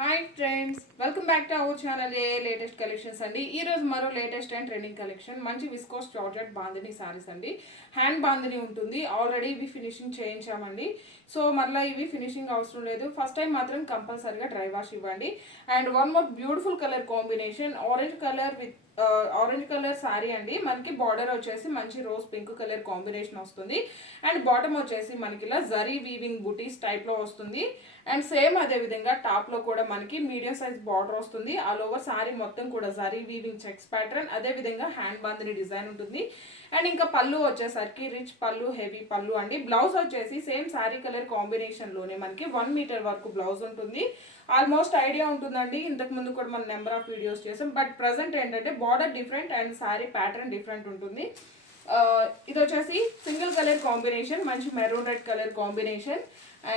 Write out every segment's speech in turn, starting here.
Hi friends, welcome back to our channel A latest collections అండి. ఈ రోజు మరో లేటెస్ట్ అండ్ ట్రెండింగ్ కలెక్షన్ మంచి విస్కోస్ జార్జెట్ బాందిని సారీస్ అండి. హ్యాండ్ బాందిని ఉంటుంది. ఆల్రెడీ ఇవి ఫినిషింగ్ చేయించామండి. సో మరలా ఇవి ఫినిషింగ్ అవసరం లేదు. ఫస్ట్ టైం మాత్రం కంపల్సరీగా డ్రై వాష్ ఇవ్వండి. And one more beautiful colour combination orange colour sorry అండి. మనకి బార్డర్ వచ్చేసి మంచి రోజ్ పింక్ కలర్ కాంబినేషన్ వస్తుంది. అండ్ బాటమ్ వచ్చేసి మనకి ఇలా జరీ వీవింగ్ బుటీస్ టైప్ లో వస్తుంది. అండ్ సేమ్ అదే విధంగా టాప్ లో కూడా మనకి మీడియం సైజ్ బార్డర్ వస్తుంది. ఆల్ ఓవర్ సారీ మొత్తం కూడా జరీ వీవింగ్ చెక్స్ ప్యాటర్న్, అదే విధంగా హ్యాండ్ బాందిని డిజైన్ ఉంటుంది. అండ్ ఇంకా పళ్ళు వచ్చేసరికి రిచ్ పళ్ళు, హెవీ పళ్ళు అండి. బ్లౌజ్ వచ్చేసి సేమ్ సారీ కలర్ కాంబినేషన్ లోనే మనకి 1 మీటర్ వరకు బ్లౌజ్ ఉంటుంది. ఆల్మోస్ట్ ఐడియా ఉంటుందండి, ఇంతకు ముందు కూడా మనం నెంబర్ ఆఫ్ వీడియోస్ చేసాం. బట్ ప్రజెంట్ ఏంటంటే border different and sorry pattern different ఉంటుంది. ఇది వచ్చేసి సింగిల్ కలర్ కాంబినేషన్, మంచి maroon red colour combination.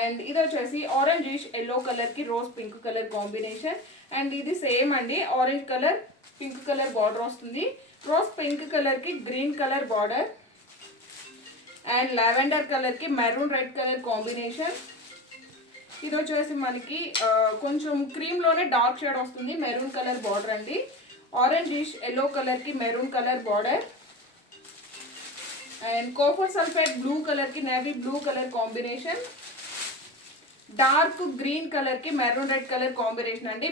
And ఇది వచ్చేసి ఆరెంజ్ ఎల్లో కలర్ కి rose pink colour combination. And ఇది సేమ్ అండి, orange colour pink colour border వస్తుంది. రోజ్ పింక్ కలర్ కి green colour border and lavender colour కి maroon red colour combination. ఇది వచ్చేసి మనకి కొంచెం క్రీమ్ లోనే డార్క్ షేడ్ వస్తుంది, మెరూన్ కలర్ బార్డర్ అండి. ఆరెంజ్ ఎల్లో కలర్ కి maroon colour border and copper sulphate blue colour కి navy blue colour combination. Dark green colour కి మెరూన్ రెడ్ కలర్ కాంబినేషన్ అండి.